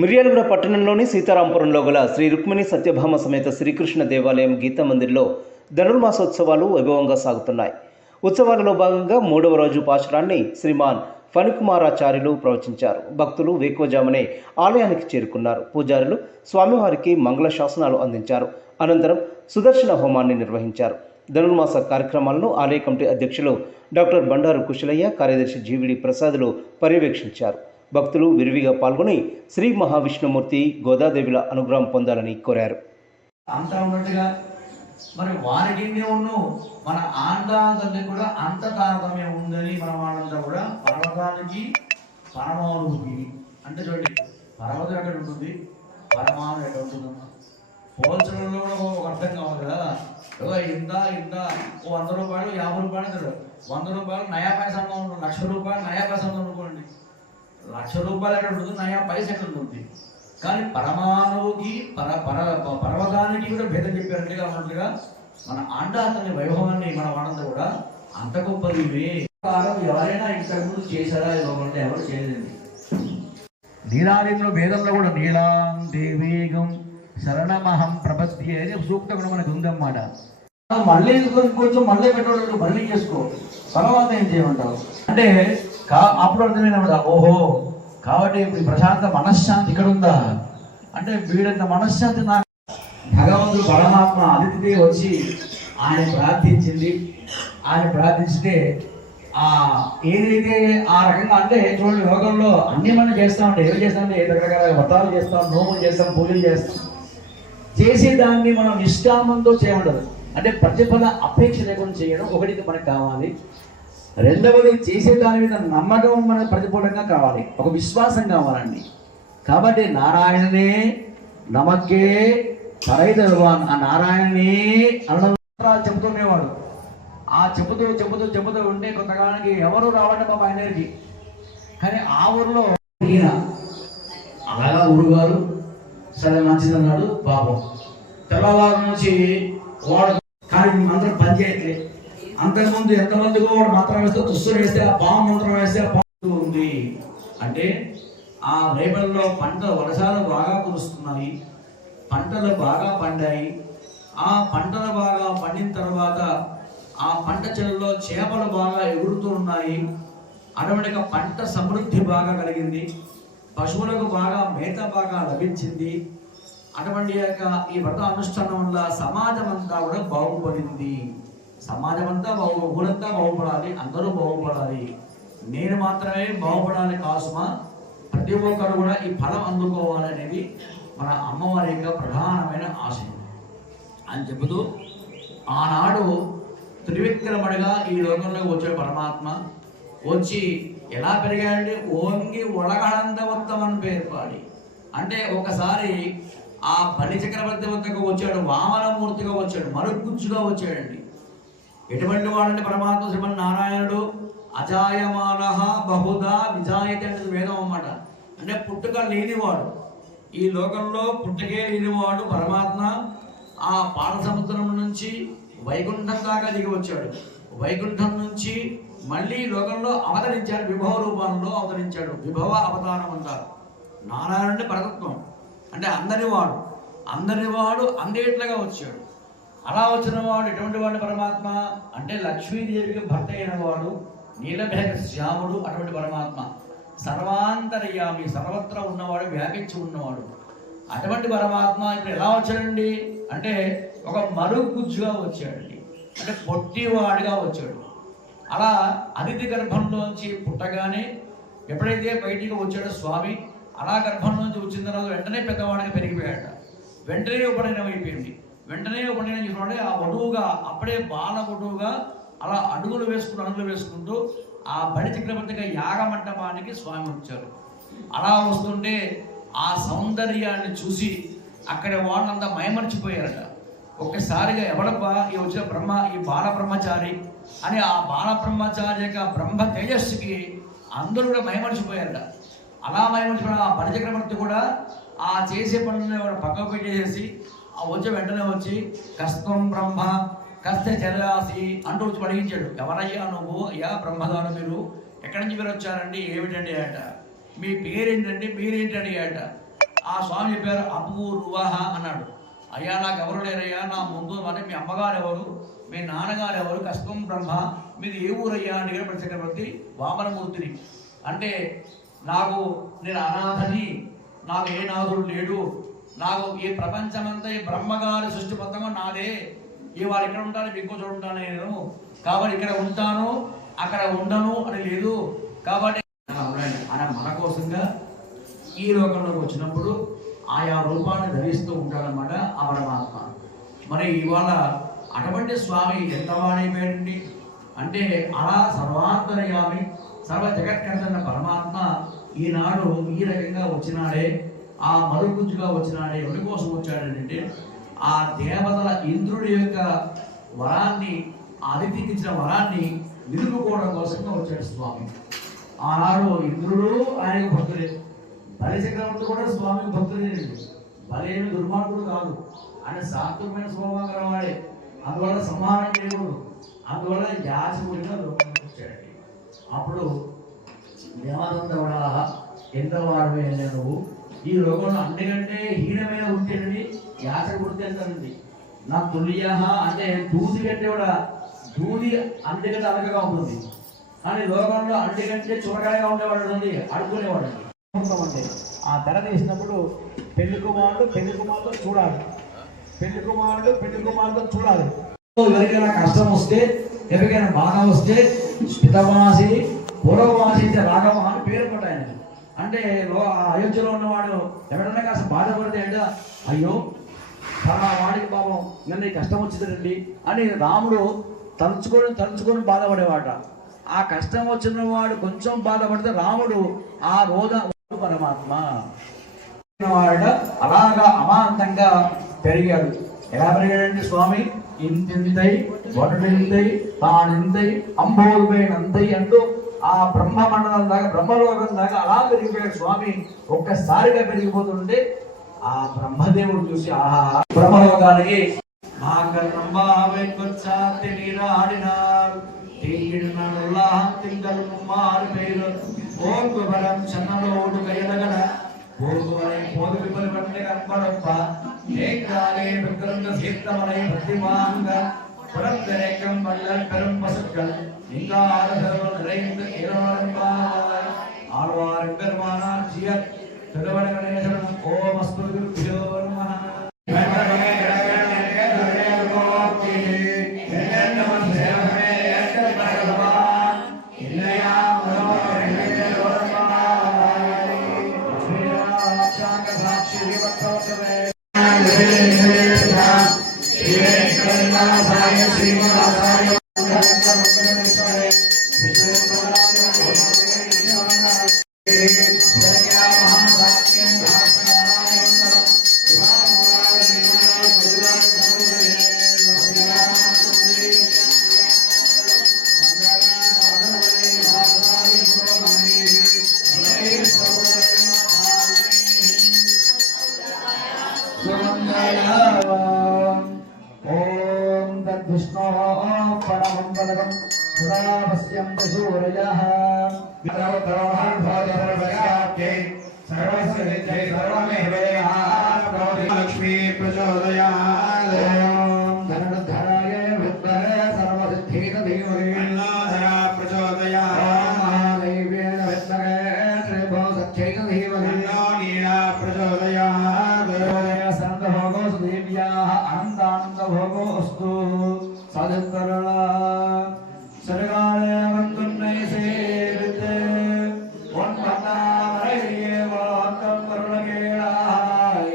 మిర్యాలగూడ పట్టణంలోని సీతారాంపురంలో గల శ్రీ రుక్మిణి సత్యభామ సమేత శ్రీకృష్ణ దేవాలయం గీతా మందిర్లో ధనుర్మాసోత్సవాలు వైభవంగా సాగుతున్నాయి. ఉత్సవాలలో భాగంగా 3వ రోజు పాశురాన్ని శ్రీమాన్ ఫణికుమారాచార్యులు ప్రవచించారు. భక్తులు వేకువజామునే ఆలయానికి చేరుకున్నారు. పూజారులు స్వామివారికి మంగళ శాసనాలు అందించారు. అనంతరం సుదర్శన హోమాన్ని నిర్వహించారు. ధనుర్మాస కార్యక్రమాలను ఆలయ కమిటీ అధ్యక్షులు డాక్టర్ బండారు కుశలయ్య, కార్యదర్శి జీవిడి ప్రసాదులు పర్యవేక్షించారు. భక్తులు విరివిగా పాల్గొని శ్రీ మహావిష్ణుమూర్తి, గోదాదేవిల అనుగ్రహం పొందాలని కోరారు. అంతా ఉన్నట్టుగా మరి వారికి మన ఆండాంతకి కూడా అంత తారతమ్యం ఉందని మన వాళ్ళంతా కూడా పర్వతానికి పరమాణువుకి అంటే చూడండి, పర్వతం ఎక్కడ ఉంటుంది, పరమాణు ఎక్కడ ఉంటుందమ్మా. పోల్చడంలో కూడా ఒక అర్థం కావాలి కదా. ఇంత 100 రూపాయలు 50 రూపాయలు కదా, 100 రూపాయలు నయా పైసంగా ఉంటుంది, 1,00,000 రూపాయలు నయా పైసంగా అనుకోండి. 1,00,000 రూపాయలు ఎక్కడ ఉంటుంది, నయా పైస ఎక్కడ ఉంటుంది. కానీ పరమాణువుకి పర్వతానికి కూడా భేదం చెప్పారంటేగా ఉన్నట్లుగా మన ఆండాతని వైభవాన్ని మన వాళ్ళంతా కూడా అంత గొప్పది. ఎవరైనా ఇంతకుముందు చేశారా ఇవ్వమంటే ఎవరు చేయలేదండి. నీలాదిలో భేదంలో కూడా నీలాం దేవేగం శరణమహం ప్రపత్తి అనే సూక్తం కూడా మనకు ఉందన్నమాట. మళ్ళీ కొంచెం మళ్ళీ పెట్టడం మళ్ళీ చేసుకో, తర్వాత ఏం చేయమంటావు అంటే అప్పుడు అర్థమైనమాట. ఓహో, కాబట్టి ఇప్పుడు ప్రశాంత మనశ్శాంతి ఇక్కడ ఉందా అంటే వీడంత మనశ్శాంతి నాకు భగవంతుడు పరమాత్మ అతిథి వచ్చి ఆయన ప్రార్థించింది. ఆయన ప్రార్థించితే ఏదైతే ఆ రకంగా అంటే చూడండి, యోగంలో అన్ని మనం చేస్తామంటే ఏమి చేస్తామంటే రకరకాల వ్రతాలు చేస్తాం, నోములు చేస్తాం, పూజలు చేస్తాం. చేసే దాన్ని మనం నిష్కామంతో చేయమంటారు. అంటే ప్రతిఫల అపేక్ష లేకుండా చేయడం ఒకటి మనకు కావాలి. రెండవది, చేసే దాని మీద నమ్మకం మనకు ప్రతికూలంగా కావాలి, ఒక విశ్వాసం కావాలండి. కాబట్టి నారాయణనే నమక్కే పరైదర్వాన్, ఆ నారాయణనే అన్న చెబుతుండేవాడు. ఆ చెబుతూ ఉంటే కొంతకాలానికి ఎవరు రావడం పాప ఆయన దగ్గరికి. కానీ ఆ ఊరిలో ఈయన అలాగా ఊరుగారు సరే మంచిదన్నాడు పాపం. తెల్లవారు నుంచి వాడు కానీ అందరూ పనిచేయట్లే. అంతకుముందు ఎంతమందికో వాడు మంత్రం వేస్తే తుస్సులు వేస్తే ఆ పాము మంత్రం వేస్తే ఆ పాము ఉంది అంటే ఆ రేపల్లో వర్షాలు బాగా కురుస్తున్నాయి, పంటలు బాగా పండాయి. ఆ పంటలు బాగా పండిన తర్వాత ఆ పంట చెరువులో చేపలు బాగా ఎగురుతూ ఉన్నాయి. అటువంటి పంట సమృద్ధి బాగా కలిగింది, పశువులకు బాగా మేత బాగా లభించింది. అటువంటి ఈ వ్రత అనుష్ఠానం వల్ల సమాజం అంతా కూడా బాగుపడింది. సమాజం అంతా ఊరంతా బాగుపడాలి, అందరూ బాగుపడాలి, నేను మాత్రమే బాగుపడాలి కాసుమా, ప్రతి ఒక్కరు కూడా ఈ ఫలం అందుకోవాలనేది మన అమ్మవారి యొక్క ప్రధానమైన ఆశయం అని చెబుతూ ఆనాడు త్రివిక్రముడిగా ఈ లోకంలోకి వచ్చే పరమాత్మ వచ్చి ఎలా పెరిగాడండి, ఓంగి ఒళగళందవత్తమని పేరు పాడి. అంటే ఒకసారి ఆ బలి చక్రవర్తి వద్దకు వచ్చాడు, వామనమూర్తిగా వచ్చాడు, మరుగుజ్జుగా వచ్చాడండి. ఎటువంటి వాడంటే పరమాత్మ శ్రీమన్నారాయణుడు అజాయమాన బహుదా విజాయతే అనేది వేదం అన్నమాట. అంటే పుట్టుక లేనివాడు, ఈ లోకంలో పుట్టుకే లేనివాడు పరమాత్మ ఆ పాల సముద్రం నుంచి వైకుంఠం దాకా దిగి వచ్చాడు. వైకుంఠం నుంచి మళ్ళీ లోకంలో అవతరించాడు, విభవ రూపంలో అవతరించాడు. విభవ అవతారం అంటారు. నారాయణుడి పరతత్వం అంటే అందరివాడు అందేట్లుగా వచ్చాడు. అలా వచ్చిన వాడు ఎటువంటి వాడు పరమాత్మ అంటే లక్ష్మీదేవికి భర్త అయిన వాడు, నీలమేఘ శ్యాముడు. అటువంటి పరమాత్మ సర్వాంతర్యామి, సర్వత్రా ఉన్నవాడు, వ్యాపించి ఉన్నవాడు. అటువంటి పరమాత్మ ఇప్పుడు ఎలా వచ్చాడండి అంటే ఒక మరుగుజ్జుగా వచ్చాడండి, అంటే పొట్టివాడిగా వచ్చాడు. అలా అతిథి గర్భంలోంచి పుట్టగానే ఎప్పుడైతే బయటికి వచ్చాడో స్వామి, అలా గర్భంలోంచి వచ్చిన తర్వాత వెంటనే పెద్దవాడికి పెరిగిపోయాడ. వెంటనే ఉపనయనం అయిపోయింది. వెంటనే ఉపనయనం చేసుకోండి ఆ వధువుగా అప్పుడే బాల వధువుగా అలా అడుగులు వేసుకుంటూ ఆ బడి చక్రవర్తిగా యాగమంటపానికి స్వామి వచ్చారు. అలా వస్తుంటే ఆ సౌందర్యాన్ని చూసి అక్కడ వాళ్ళంతా మైమర్చిపోయారట. ఒక్కసారిగా ఎవడబ్బా ఈ వచ్చిన బ్రహ్మ, ఈ బాల బ్రహ్మచారి అని ఆ బాల బ్రహ్మచారి యొక్క బ్రహ్మ తేజస్సుకి అందరూ కూడా మైమర్చిపోయారట. అలా మైమర్చిపోయిన ఆ బడి చక్రవర్తి కూడా ఆ చేసే పనులను పక్కకు పెట్టేసేసి ఆ వచ్చి వెంటనే వచ్చి కస్త్వం బ్రహ్మ కస్తే చరరాసి అంటూ వచ్చి పడిగించాడు. ఎవరయ్యా నువ్వు? అయ్యా బ్రహ్మగారు మీరు. ఎక్కడి నుంచి మీరు వచ్చారండి? ఏమిటండి అట. మీ పేరేంటండి? మీరేంటండి అట. ఆ స్వామి పేరు అపూర్వహ అన్నాడు. అయ్యా నాకు ఎవరు లేరయ్యా, నా ముందు అంటే మీ అమ్మగారు ఎవరు, మీ నాన్నగారు ఎవరు, కష్టం బ్రహ్మ, మీది ఏ ఊరయ్యా అని అడిగాడు చక్రవర్తి వామనమూర్తిని. అంటే నేను అనాథని, నాకు ఏ నాథుడు లేడు, నాకు ఈ ప్రపంచమంతా ఈ బ్రహ్మగారి సృష్టి మొత్తంగా నాదే, ఈ వారు ఇక్కడ ఉంటాను ఇంకో చోటు ఉంటాను నేను, కాబట్టి ఇక్కడ ఉంటాను అక్కడ ఉండను అని లేదు, కాబట్టి ఆయన మన కోసంగా ఈ లోకంలోకి వచ్చినప్పుడు ఆయా రూపాన్ని ధరిస్తూ ఉంటాడన్నమాట ఆ పరమాత్మ. మరి ఇవాళ అటువంటి స్వామి ఎంత వాడైపోయాడండి అంటే అలా సర్వాంతర్యామి సర్వ జగత్కర్తన్న పరమాత్మ ఈనాడు ఈ రకంగా వచ్చినాడే, ఆ మరుగుజ్జుగా వచ్చినాడే, ఎవరి కోసం వచ్చాడంటే ఆ దేవతల ఇంద్రుడి యొక్క వరాన్ని, అతిథికి ఇచ్చిన వరాన్ని నిలుపుకోవడం కోసంగా వచ్చాడు స్వామి. ఆనాడు ఇంద్రుడు ఆయనకు భక్తుడే, బలి చక్రవర్తి కూడా స్వామికి భక్తుడేనండి. బలేమి దుర్మార్గుడు కాదు, ఆయన సాత్వికమైన స్వభావం గలవాడే, అందువల్ల సంహారం చేయకూడదు, అందువల్ల యాచకుడిగా వచ్చాడండి. అప్పుడు దేవదంతవడా ఎంత వాడమే నువ్వు, ఈ లోకంలో అన్నికంటే హీనమైన ఉంటేనండి యాచకుడితే అంటారండి. నా తుల్య అంటే దూది కంటే కూడా దూది అంతకంటే అలకగా ఉంటుంది, కానీ లోకంలో అన్నికంటే చురకాయగా ఉండేవాడు అండి, అడుగునేవాడు అండి. అంటే ఆ తెర తీసినప్పుడు పెళ్లి కుమారుడు చూడాలి, పెళ్లి కుమారుడు చూడాలి. ఎవరికైనా కష్టం వస్తే, ఎవరికైనా బాధ వస్తే స్మితవాసి పూర్వవాసి రాఘవ అని పేరు పట్టాయన. అంటే అయోధ్యలో ఉన్నవాడు ఎవరైనా కాస్త బాధపడితే అంటే అయ్యో వాడికి పాపం నిన్న కష్టం వచ్చిందండి అని రాముడు తలుచుకొని బాధపడేవాట. ఆ కష్టం వచ్చిన వాడు కొంచెం బాధపడితే రాముడు ఆ రోజు పరమాత్మ వాడ అలాగా అమాంతంగా పెరిగాడు. ఎలా పెరిగాడంటే స్వామి ఇంతింతై వటుడింతై తానింతై అంబోల్పైనంతై అంటూ ఆ బ్రహ్మ మండలం దాకా బ్రహ్మలోకం దాకా అలా పెరిగిపోయాడు స్వామి. ఒక్కసారిగా పెరిగిపోతుంటే ఆ బ్రహ్మదేవుడు చూసి ఆహా బ్రహ్మలోకానికి लक्ष्मी प्रचोदयात् धनुर्धराय विद्महे सर्वसिद्धेन धीमहि अन्नधरा प्रचोदयात् महादेव्येन विद्महे श्रीभोसख्येन धीमहि अन्ननीला प्रचोदयात् सन्तभोगो सुदेव्याः अनन्तानन्दभोगो अस्तु सदुत्तरला सर्गाले वन्दुन्नैसे विद्ये वन्दनामरये वाक्कं करुणकेणाय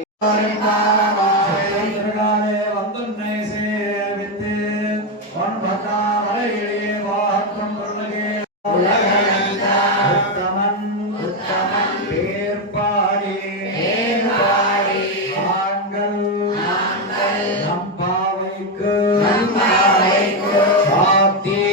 सर्गाले वन्दुन्नैसे विद्ये वन्दनामरये वाक्कं करुणकेणाय उत्तमन् पेर्पाडि आंगल नंपावैक साथी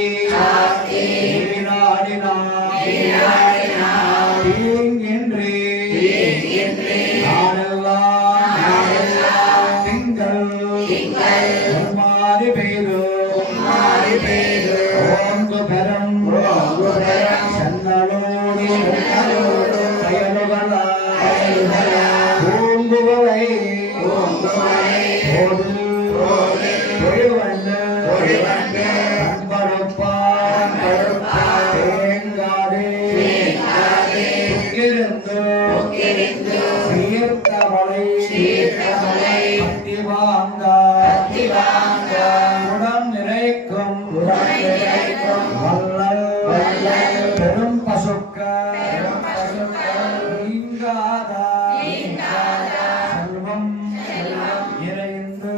பெரும் பசுக்க நீங்காத செல்வம் இறைந்து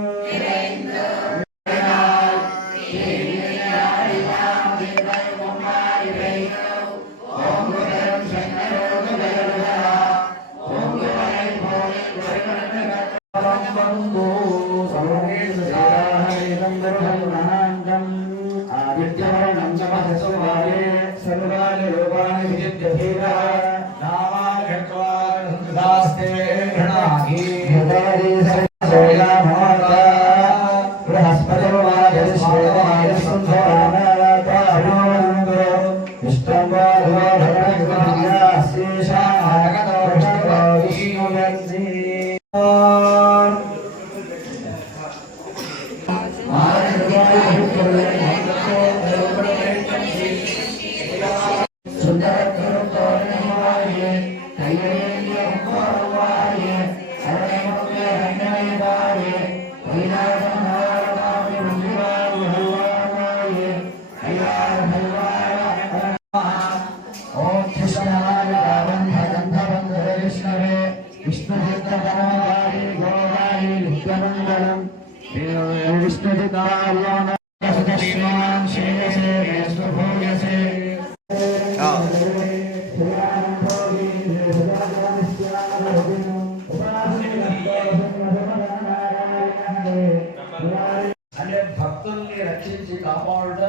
అంటే భక్తుల్ని రక్షించి కాపాడుట,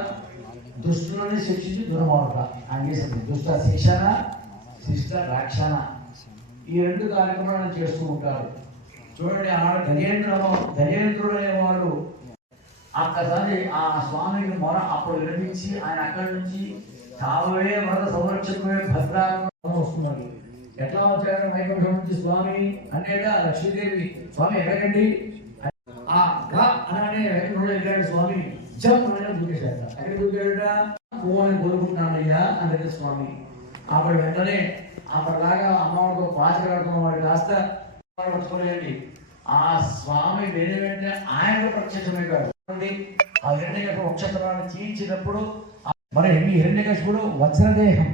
దుష్టులని శిక్షించి దూరమాడుట అంగీసం. దుష్ట శిక్షణ, శిష్ట రక్షణ, ఈ రెండు కార్యక్రమాలను చేస్తూ ఉంటారు. చూడండి, ఆడ గజేంద్రుడు అనేవాడు ఒక్కసారి ఆ స్వామికి మొర అప్పుడు వినిపించి ఆయన అక్కడి నుంచి తావే వరద సంరక్షకుడే భద్రాత్మ వస్తున్నారు. ఎట్లా వచ్చారు మైకంఠం నుంచి స్వామి అంటే లక్ష్మీదేవి, స్వామి ఎక్కడండి అలానే వెళ్ళాడు స్వామి. జంప్ దూకేశాడ. ఎక్కడ దూకాడ? పువ్వుని కోరుకుంటున్నానయ్యా అంటే స్వామి. అప్పుడు వెంటనే అప్పటిలాగా అమ్మవారితో పాచకడుతున్న వాడు కాస్త పట్టుకోలేండి. ఆ స్వామి వేరే వెంటనే ఆయన ప్రత్యక్షమైపోయాడు. ఆ హిరణ్యకశిపుడు నక్షత్రాన్ని చీల్చినప్పుడు మరి హిరణ్యకశిపుడు వజ్రదేహం,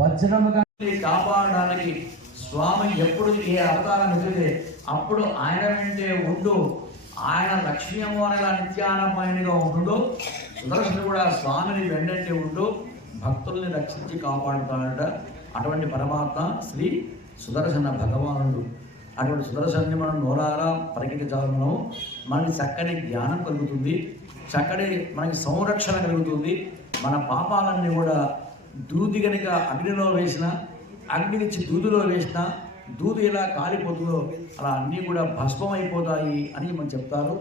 వజ్రముగా కాపాడడానికి స్వామి ఎప్పుడు ఏ అవతారం ఎదురుదే అప్పుడు ఆయన వెంటే ఉండు. ఆయన లక్ష్మీ అమ్మవారిగా నిత్యానపాయనిగా ఉండు. సుదర్శనుడు కూడా స్వామిని వెంటనే ఉండు భక్తుల్ని రక్షించి కాపాడుతాడట. అటువంటి పరమాత్మ శ్రీ సుదర్శన భగవానుడు. అటువంటి సుదర్శనాన్ని మనం నోరారా పరిగెత్తించాలను. మనకి చక్కని జ్ఞానం కలుగుతుంది, చక్కటి మనకి సంరక్షణ కలుగుతుంది. మన పాపాలన్నీ కూడా దూది కనుక అగ్నిలో వేసిన, అగ్ని నుంచి దూదిలో వేసిన, దూది ఎలా కాలిపోతుందో అలా అన్నీ కూడా భస్మం అయిపోతాయి అని మనం చెప్తారు.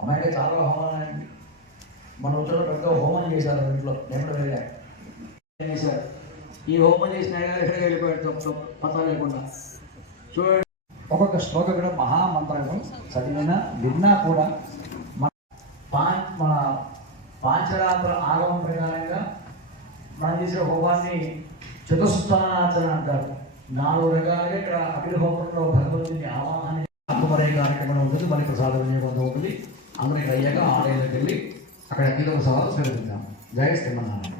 అమ్మాయిగా చాలా హోమాలు మన ఊళ్ళో పెద్ద హోమం చేశారు. ఇంట్లో నేను కూడా వెళ్ళాను చేశారు. ఈ హోమం చేసిన ఎక్కడికి వెళ్ళిపోయాడు పతా లేకుండా. చూడండి, ఒక్కొక్క శ్లోకం కూడా మహామంత్రం చదివిన విన్నా కూడా మన పాంచరాత్ర ఆగమం ప్రకారంగా మనం చేసే హోమాన్ని చతుస్థానాచరణ అంటారు. 4 రకాలుగా ఇక్కడ అగ్ని హోమంలో భగవంతుని ఆవాహన అక్కుమరే కార్యక్రమం ఉంటుంది. మరి ప్రసాదం వినియోగం ఉంటుంది. అందరికి అయ్యాక ఆలయానికి వెళ్ళి అక్కడ అగ్నిలో సవాలు స్వీకరిద్దాం. జయ శ్రీమన్నారాయణ.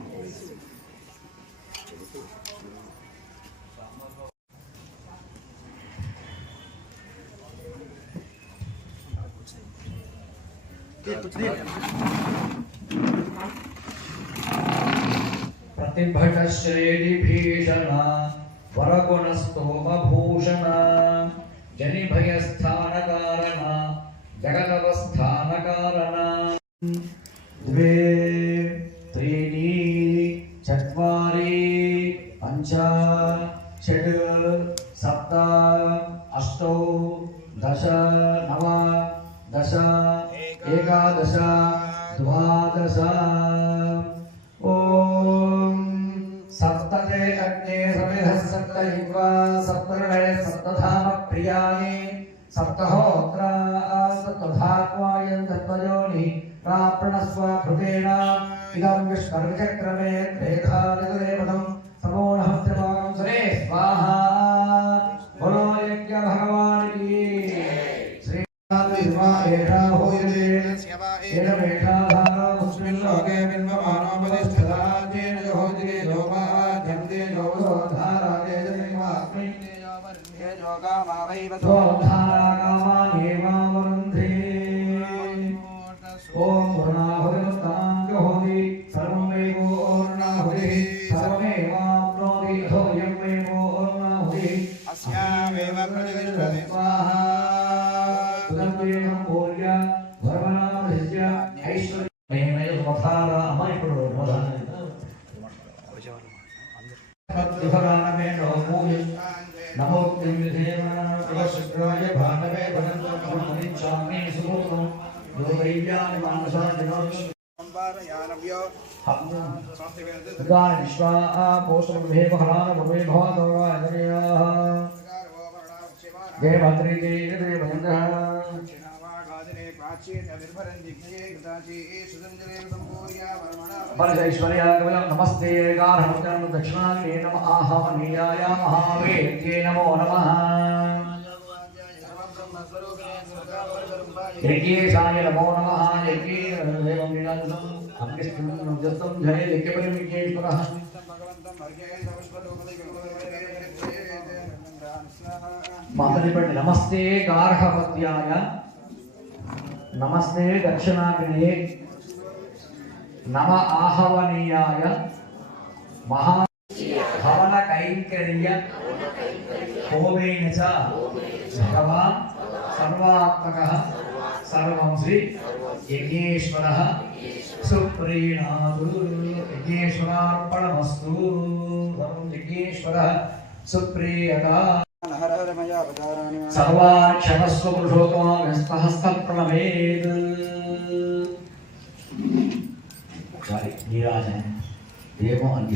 प्रतिभटश्रेणि भीषण वरगुणस्तोमभूषण जनिभयस्थानकारण जगदवस्थानकारण 2 3 4 5 6 7 8 10 9 10 11 12 ओम सप्तते अग्ने समिधः सप्तजिह्वा सप्तर्षे सप्तधाम प्रियाणि सप्तहोत्रा सप्तधात्वायं तत्त्वयोनि प्राप्रणस्व कृतेन इदं विष्णुचक्रमे त्रेधादिदेवतं समोनः त्रिभागं सरे स्वाहा बोलो यज्ञ भगवान की श्री एषा होयते एषा धारा मुस्लिम लोके बिन्वमानोपदिष्ठता जेन योजिके लोमा जन्ते योगो धारा देजनिवास्मि धारा कामा एवावरुन्धे ओम पूर्णाहुतिमुत्तमं जुहोति सर्वं मे पूर्णाहुतिः सर्वमेवाप्नोति अथो यं मे पूर्णाहुतिः अस्यामेव प्रतिष्ठते स्वाहा सुदन्तेन पूर्य वर्मणामृज्य ऐश्वर्यमेव वधारा अमरिपुरो वधानमे नमोय नमो देवाय प्रवशक्राय भानवे वदन्तमनिच्छामि सुभोगं योगैव्यानि मानसा जनोः संवारयानव्यो गान विश्वा पोषमभे बहलान भवे भवतोराजनयाः जय भद्रे जय भजनः परजैश्वर्याय नमस्ते गार्हमतं दक्षिणाग्ने नमः आहवनीयाय महावेद्ये नमो नमः यज्ञेशाय नमो नमः यज्ञे देवं लीलादं अग्निष्ठं जस्तं जय यज्ञपरिविज्ञेश्वरः मातरिपट्टि नमस्ते गार्हपत्याय नमस्ते दक्षिणाग्ने नम आहवनीयाय महा भवन कैंकर्य होमेन च भगवान् सर्वात्मकः सर्वं श्री यज्ञेश्वरः सुप्रीणातु यज्ञेश्वरार्पणमस्तु सर्वं यज्ञेश्वरः सुप्रीयता सर्वान् क्षमस्व पुरुषोत्तमा व्यस्तहस्तप्रणमेत् नीराजन देवो